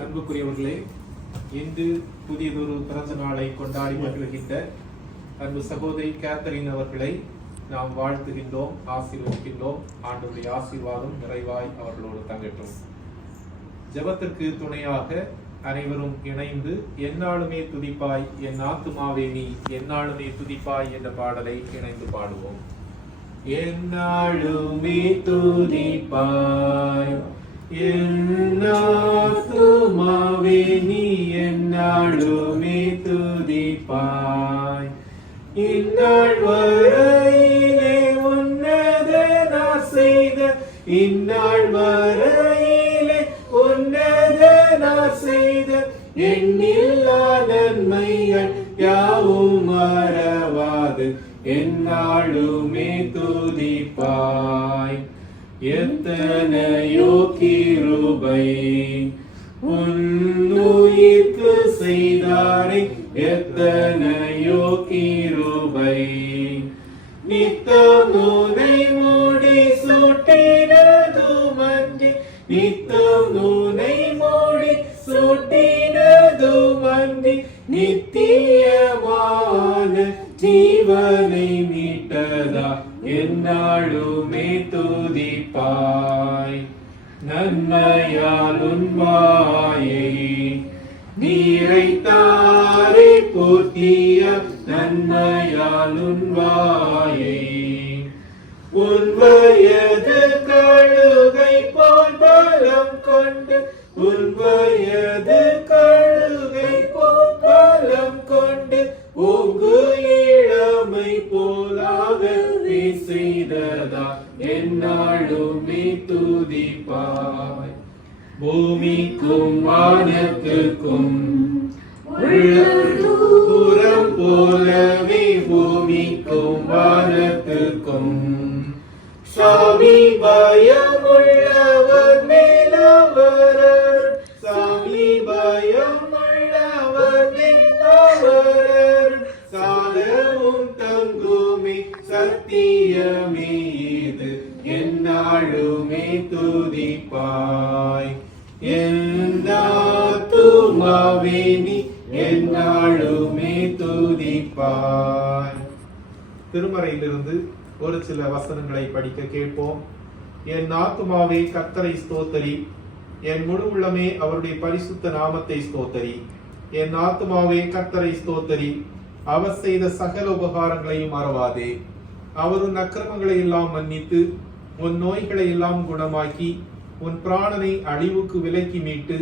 அன்புக்குரியவர்களே, இன்று புதியதொரு பிறந்த நாளை கொண்டாடி மகிழ்கின்ற அன்பு சகோதரி கேத்தரின் அவர்களை நாம் வாழ்த்துகின்றோம், ஆசீர்வதிக்கின்றோம். ஆண்டவருடைய ஆசீர்வாதம் நிறைவாய் அவர்களோடு தங்கட்டும். ஜெபத்திற்கு துணையாக அனைவரும் இணைந்து எந்நாளுமே துதிப்பாய் என் ஆத்துமாவே நீ எந்நாளுமே துதிப்பாய் என்ற பாடலை இணைந்து பாடுவோம். எந்நாளுமே துதிப்பாய் என் ஆத்துமாவே நீ எந்நாளுமே துதிப்பாய். இந்நாள் வரையிலே உன்னதனார் செய்த இந்நாள் வரையிலே உன்னதனார் செய்த எண்ணில்லா நன்மைகள் யாவும் மறவாது எந்நாளுமே துதிப்பாய். எத்தனையோ கிருபை உன்னுயிர்க்கு செய்தாரே, எத்தனையோ கிருபை நித்தம் உனை மூடி சூட்டினதுமன்றி, நித்தம் உனை மூடி சூட்டினதுமன்றி நித்தியமான ஜீவனை மீட்டதா எந்நாளுமே துதிப்பாய். நன்மையால் உன் வாயை நீரைத்தாரை போற்றிய நன்மையால் உன் வாயை உன் வயது கழுகை போல் பலம் கொண்டு உன் வயது கழுகை போல் பலம் கொண்டு ஓங்கு இளமை போலாக செய்ததா எந்நாளுமே துதிப்பாய். பூமிக்கும் வானத்துக்கும் புறம் போலவே பூமிக்கும் வானத்துக்கும் சாமி பயமுள்ளவர் மேலவர், சாமி பயமுள்ளவர் மேலவர் சாலவும் தங்குமே சத்தியமே இது எந்நாளுமே துதிப்பாய். எந்தாத்துமாவே நீ எந்நாளுமே துதிப்பாய். திருமறையிலிருந்து ஒரு சில வசனங்களை படிக்க கேட்போம். என் ஆத்துமாவே கர்த்தரை ஸ்தோத்தரி, என் முழு உள்ளமே அவருடைய பரிசுத்த நாமத்தை ஸ்தோத்தரி. என் ஆத்துமாவே கர்த்தரை ஸ்தோத்தரி, அவர் செய்த சகல உபகாரங்களையும் மறவாதே. அவர் உன் அக்கிரமங்களை எல்லாம் மன்னித்து உன் நோய்களை எல்லாம் குணமாக்கி உன் பிராணனை அழிவுக்கு விலக்கி மீட்டு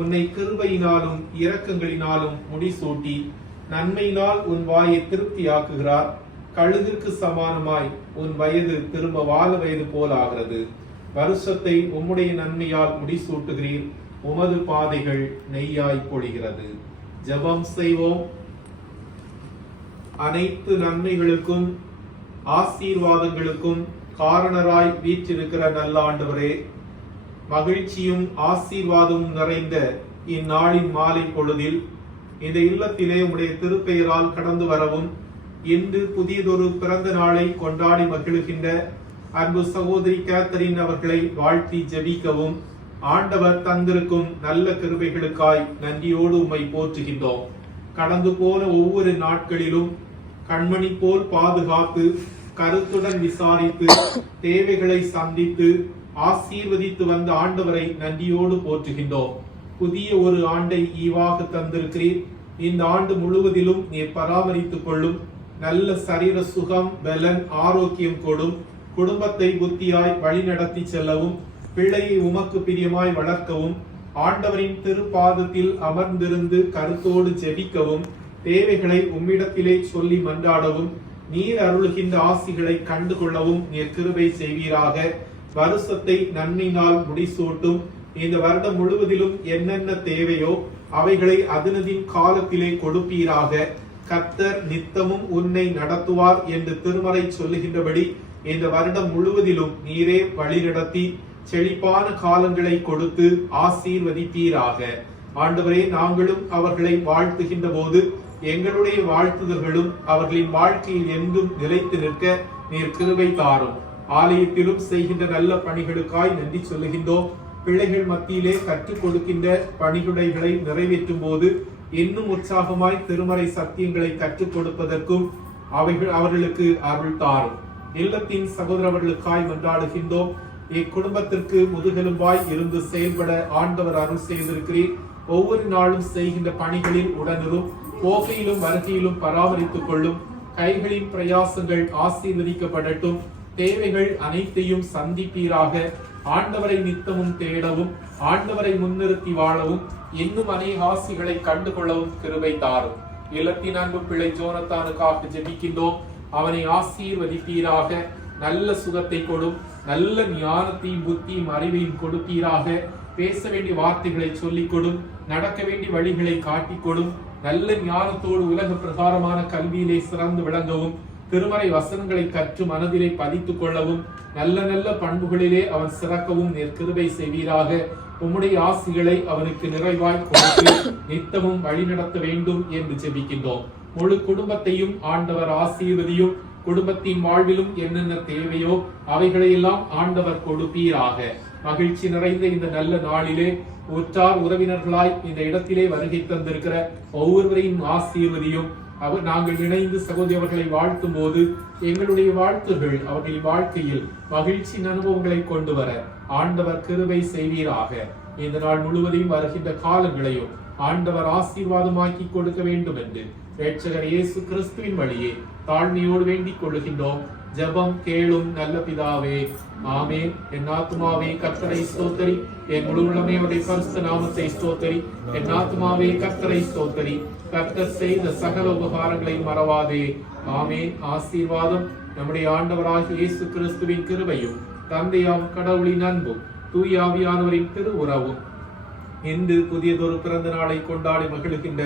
உன்னை கிருபையினாலும் இரக்கங்களினாலும் முடிசூட்டி நன்மையினால் உன் வாயை திருப்தியாக்குகிறார். கழுகிற்கு சமானமாய் உன் வயது திரும்ப வாழ வயது போல் ஆகிறது. வருஷத்தை உம்முடைய நன்மையால் முடிசூட்டுகிறீர், உமது பாதைகள் நெய்யாய் பொழிகிறது. ஜெபம் செய்வோம். அனைத்து நன்மைகளுக்கும் ஆசீர்வாதங்களுக்கும் காரணராய் வீற்றிருக்கிற நல்ல ஆண்டவரே, மகிழ்ச்சியும் ஆசீர்வாதமும் நிறைந்த இந்நாளின் மாலை பொழுதில் இந்த இல்லத்திலே உம்முடைய திருப்பெயரால் கடந்து வரவும், இன்று புதியதொரு பிறந்த நாளை கொண்டாடி மகிழ்கின்ற அன்பு சகோதரி கேத்தரின் அவர்களை வாழ்த்தி ஜெபிக்கவும் ஆண்டவர் தந்திருக்கும் நல்ல கிருபைகளுக்காய் நன்றியோடு உம்மை போற்றுகின்றோம். கடந்து போன ஒவ்வொரு நாட்களிலும் கண்மணி போல் பாதுகாத்து கருத்துடன் விசாரித்து தேவைகளை சந்தித்து ஆசீர்வதித்து வந்த ஆண்டவரை நன்றியோடு போற்றுகின்றோம். புதிய ஒரு ஆண்டை ஈவாக தந்திருக்கிறீர். இந்த ஆண்டு முழுவதிலும் நீர் பராமரித்துக் கொள்ளும். நல்ல சரீர சுகம், பலன், ஆரோக்கியம் கொடும். குடும்பத்தை புத்தியாய் வழிநடத்தி செல்லவும், பிள்ளையை உமக்கு பிரியமாய் வளர்க்கவும், ஆண்டவரின் திருப்பாதத்தில் அமர்ந்திருந்து கருத்தோடு ஜெபிக்கவும், தேவைகளை உம்மிடத்திலே சொல்லி மன்றாடவும், நீர் அருளுகின்ற ஆசிகளை கண்டு கொள்ளவும் நீர் கிருபை செய்வீராக. வருஷத்தை நன்மையினால் முடிசூட்டும். இந்த வருடம் முழுவதிலும் என்னென்ன தேவையோ அவைகளை அதனதின் காலத்திலே கொடுப்பீராக. கர்த்தர் நித்தமும் உன்னை நடத்துவார் என்று திருமறை சொல்லுகின்றபடி இந்த வருடம் முழுவதிலும் நீரே வழிநடத்தி செழிப்பான காலங்களை கொடுத்து ஆசீர்வதிப்பீராக. ஆண்டவரே, நாங்களும் அவர்களை வாழ்த்துகின்ற போது எங்களுடைய வாழ்த்துதல்களும் அவர்களின் வாழ்க்கையில் என்றும் நிலைத்து நிற்க நீர் கிருபை தாரும். ஆலயத்திலும் செய்கின்ற நல்ல பணிகளுக்காய் நன்றி சொல்லுகின்றோம். பிள்ளைகள் மத்தியிலே கற்றுக் கொடுக்கின்ற பணிகுடைகளை நிறைவேற்றும் போது இன்னும் உற்சாகமாய் திருமறை சத்தியங்களை கற்றுக் கொடுப்பதற்கும் அவர்களுக்கு அருள் தாரும். இல்லத்தின் சகோதரர்களுக்காய் மன்றாடுகின்றோம். இக்குடும்பத்திற்கு முதுகெலும்பாய் இருந்து செயல்பட ஆண்டவர் அருள் செய்திருக்கிறீர். ஒவ்வொரு நாளும் செய்கின்ற பணிகளில் உடனிரும், போகையிலும் வருகையிலும் பராமரித்துக் கொள்ளும். கைகளின் பிரயாசங்கள் ஆசீர்வதிக்கப்படட்டும். தேவைகள் அனைத்தையும் சந்திப்பீராக. ஆண்டவரை நித்தமும் தேடவும், ஆண்டவரை முன்னிறுத்தி வாழவும், இன்னும் அநேக ஆசிகளை கண்டுகொள்ளவும் கிருபை தாரும். இல்லத்தின் அன்பு பிள்ளை ஜோனத்தானுக்காக ஜெபிக்கின்றோம். அவனை ஆசீர்வதிப்பீராக. நல்ல சுகத்தை கொடும், நல்ல ஞானத்தையும் புத்தியும் அறிவையும் கொடுப்பீராக. பேச வேண்டிய வார்த்தைகளை சொல்லிக் கொடும், நடக்க வேண்டிய வழிகளை காட்டிக் கொடும். நல்ல ஞானத்தோடு உலக பிரகாரமான கல்வியிலே சிறந்து விளங்கவும், திருமறை வசனங்களை கற்று மனதிலே பதித்துக் கொள்ளவும், நல்ல நல்ல பண்புகளிலே அவன் சிறக்கவும் கிருபை செய்வீராக. உம்முடைய ஆசிகளை அவனுக்கு நிறைவாய் கொடுத்து நித்தமும் வழிநடத்த வேண்டும் என்று ஜெபிக்கின்றோம். முழு குடும்பத்தையும் ஆண்டவர் ஆசீர்வதியும். குடும்பத்தின் வாழ்விலும் என்னென்ன தேவையோ அவைகளையெல்லாம் ஆண்டவர் கொடுப்பீராக. மகிழ்ச்சி நிறைந்த இந்த நல்ல நாளிலே உற்றார் உறவினர்களாய் இந்த இடத்திலே வருகை தந்திருக்கிற ஒவ்வொருவரையும் ஆசீர்வதியும். நாங்கள் இணைந்து சகோதரர்களை வாழ்த்தும் போது எங்களுடைய வாழ்த்துகள் அவர்களின் வாழ்க்கையில் மகிழ்ச்சியின் அனுபவங்களை கொண்டு வர ஆண்டவர் கிருபை செய்வீராக. இந்த நாள் முழுவதையும் வருகின்ற காலங்களையும் ஆண்டவர் ஆசீர்வாதமாக்கி கொடுக்க வேண்டும் என்று இரட்சகர் இயேசு கிறிஸ்துவின் வழியே தாழ்மையோடு வேண்டிக் கொள்ளுகின்றோம். ஜெபம் கேளும் நல்ல பிதாவே, ஆமென். என் ஆத்துமாவே கர்த்தரை ஸ்தோத்தரி, என் முழு உள்ளமே அவருடைய பரிசுத்த நாமத்தை ஸ்தோத்தரி. என் ஆத்துமாவே கர்த்தரை ஸ்தோத்தரி, கர்த்தர் செய்த சகல உபகாரங்களை மறவாதே. ஆமென். ஆசீர்வாதம் நம்முடைய ஆண்டவராகிய இயேசு கிறிஸ்துவின் கிருபையும் தந்தையாம் கடவுளின் அன்பும் தூய ஆவியானவரின் திருவுறவும் இன்று புதியதொரு பிறந்த நாளை கொண்டாடி மகிழ்கின்ற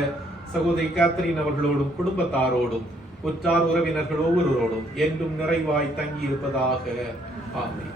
சகோதரி கேத்தரின் அவர்களோடும் குடும்பத்தாரோடும் உற்றார் உறவினர்கள் ஒவ்வொருவரோடும் என்றும் நிறைவாய் தங்கி இருப்பதாக. ஆமென்.